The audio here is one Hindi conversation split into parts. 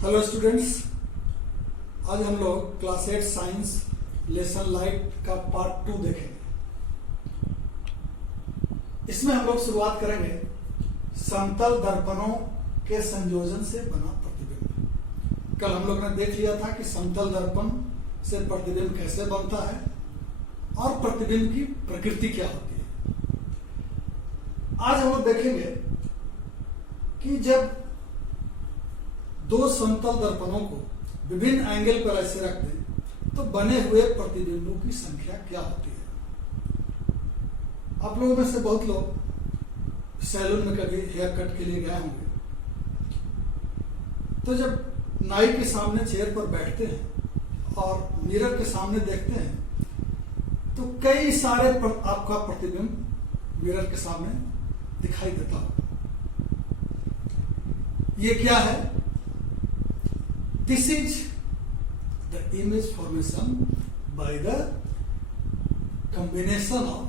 हेलो स्टूडेंट्स, आज हम लोग क्लास 8 साइंस लेसन लाइट का पार्ट 2 देखेंगे। इसमें हम लोग शुरुआत करेंगे समतल दर्पणों के संयोजन से बना प्रतिबिंब। कल हम लोग ने देख लिया था कि समतल दर्पण से प्रतिबिंब कैसे बनता है और प्रतिबिंब की प्रकृति क्या होती है। आज हम लोग देखेंगे कि जब दो समतल दर्पणों को विभिन्न एंगल पर ऐसे रख दें तो बने हुए प्रतिबिंबों की संख्या क्या होती है। आप लोगों में से बहुत लोग सैलून में कभी हेयर कट के लिए गए होंगे, तो जब नाई के सामने चेयर पर बैठते हैं और मिरर के सामने देखते हैं तो कई सारे आपका प्रतिबिंब मिरर के सामने दिखाई देता हो। ये क्या है? This is the image formation by the combination of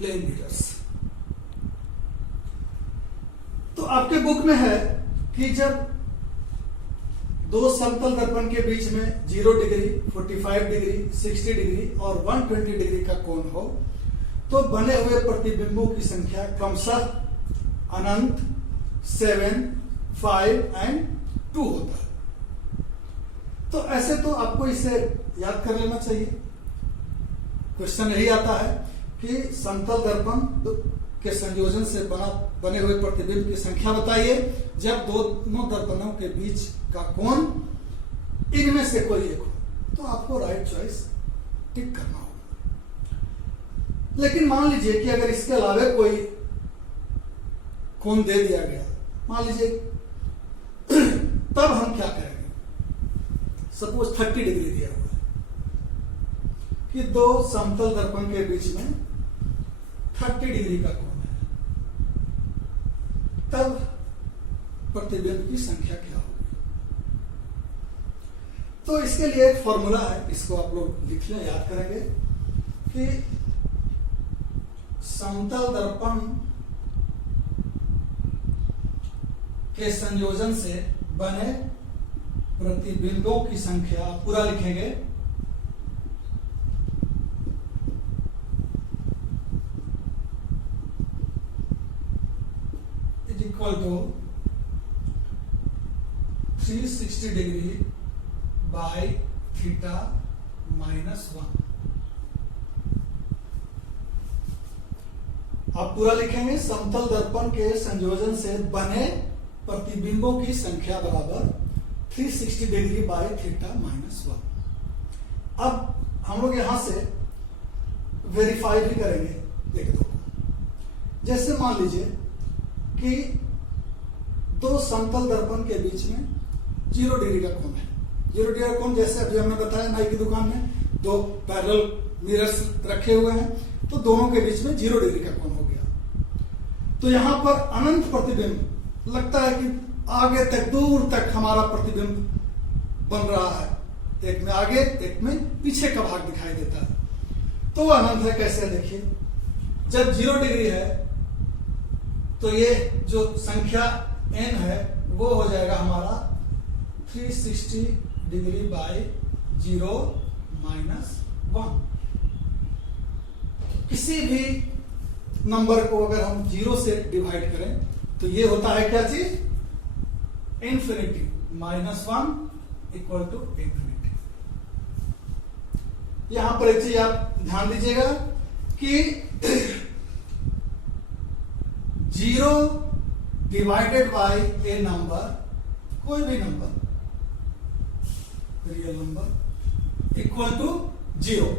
plane mirrors। तो आपके बुक में है कि जब दो समतल दर्पण के बीच में 0 डिग्री, 45 डिग्री, 60 डिग्री और 120 डिग्री का कोण हो तो बने हुए प्रतिबिंबों की संख्या क्रमशः अनंत, 7, 5 एंड 2 होता है। तो ऐसे तो आपको इसे याद कर लेना चाहिए। क्वेश्चन यही आता है कि समतल दर्पण के संयोजन से बने हुए प्रतिबिंब की संख्या बताइए जब दोनों दर्पणों के बीच का कोण इनमें से कोई एक हो। तो आपको राइट चॉइस टिक करना होगा। लेकिन मान लीजिए कि अगर इसके अलावा कोई कोण दे दिया गया, मान लीजिए, तब हम क्या करेंगे। सपोज 30 डिग्री दिया हुआ है कि दो समतल दर्पण के बीच में 30 डिग्री का कोण है, तब प्रतिबिंब की संख्या क्या होगी। तो इसके लिए एक फॉर्मूला है, इसको आप लोग लिख लें, याद करेंगे कि समतल दर्पण के संयोजन से बने प्रतिबिंबों की संख्या, पूरा लिखेंगे, is equal to 360 degree by theta -1। आप पूरा लिखेंगे, समतल दर्पण के संयोजन से बने प्रतिबिंबों की संख्या बराबर 360 डिग्री बाय थीटा -1। अब हम लोग यहां से वेरीफाई भी करेंगे एक दो। जैसे मान लीजिए कि दो समतल दर्पण के बीच में 0 डिग्री का कोण है। 0 डिग्री का कोण जैसे अभी हमने बताया, नाई की दुकान में दो पैरेलल मिरर्स रखे हुए हैं तो दोनों के बीच में 0 डिग्री का कोण हो गया। तो यहां पर अनंत प्रतिबिंब लगता है कि आगे तक, दूर तक हमारा प्रतिबिंब बन रहा है। एक में आगे, एक में पीछे का भाग दिखाई देता है। तो वो अनंत है। कैसे? देखिए, जब 0 डिग्री है तो ये जो संख्या n है वो हो जाएगा हमारा 360 डिग्री बाय 0 -1। किसी भी नंबर को अगर हम 0 से डिवाइड करें तो ये होता है क्या चीज? इंफिनिटी। -1 equal to infinity. यहां पर एक चीज आप ध्यान दीजिएगा कि 0 डिवाइडेड बाय ए नंबर, कोई भी number, real number, equal to 0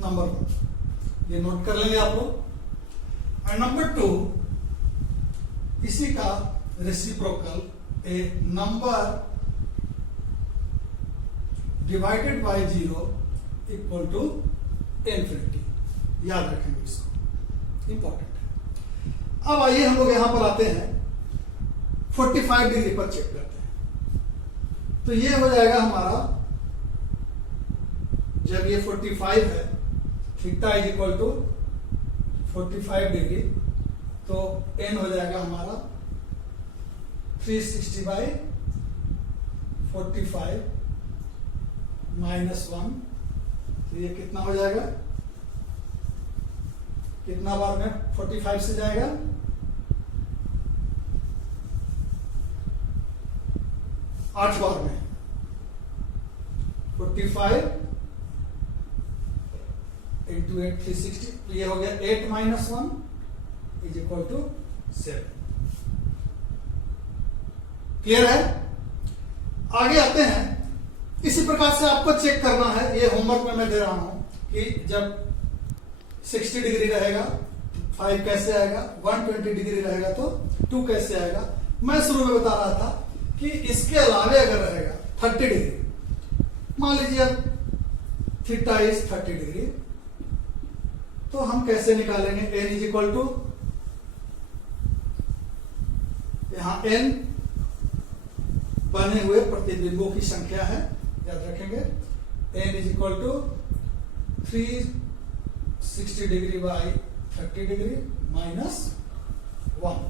number. ये नोट कर लेंगे आप लोग। और नंबर 2, इसी का reciprocal, a number divided by 0 equal to infinity. याद रखेंगे इसको, इंपॉर्टेंट है। अब आइए हम लोग यहां पर आते हैं, 45 डिग्री पर चेक करते हैं। तो ये हो जाएगा हमारा, जब ये 45 है, theta is equal to 45 degree, तो n हो जाएगा हमारा 360 बाई 45 माइनस 1, तो ये कितना हो जाएगा, कितना बार में 45 से जाएगा, 8 बार में 45 इंटू 8 360, तो ये हो गया 8 minus 1 is equal to 7। Clear है? आगे आते हैं। इसी प्रकार से आपको चेक करना है, ये होमवर्क में मैं दे रहा हूं कि जब 60 डिग्री रहेगा 5 कैसे आएगा, 120 डिग्री रहेगा तो 2 कैसे आएगा। मैं शुरू में बता रहा था कि इसके अलावे अगर रहेगा 30 डिग्री, मान लीजिए थीटा इज 30 डिग्री, तो हम कैसे निकालेंगे, n इज इक्वल टू, यहां n बने हुए प्रतिबिंबों की संख्या है, याद रखेंगे, n is equal to 360 degree by 30 degree minus 1,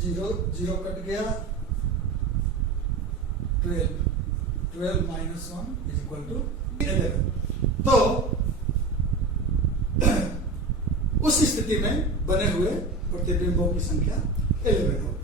0 cut गया, 12 माइनस 1 इज इक्वल टू 11। तो उस स्थिति में बने हुए प्रतिबिंबों की संख्या 11 होगी।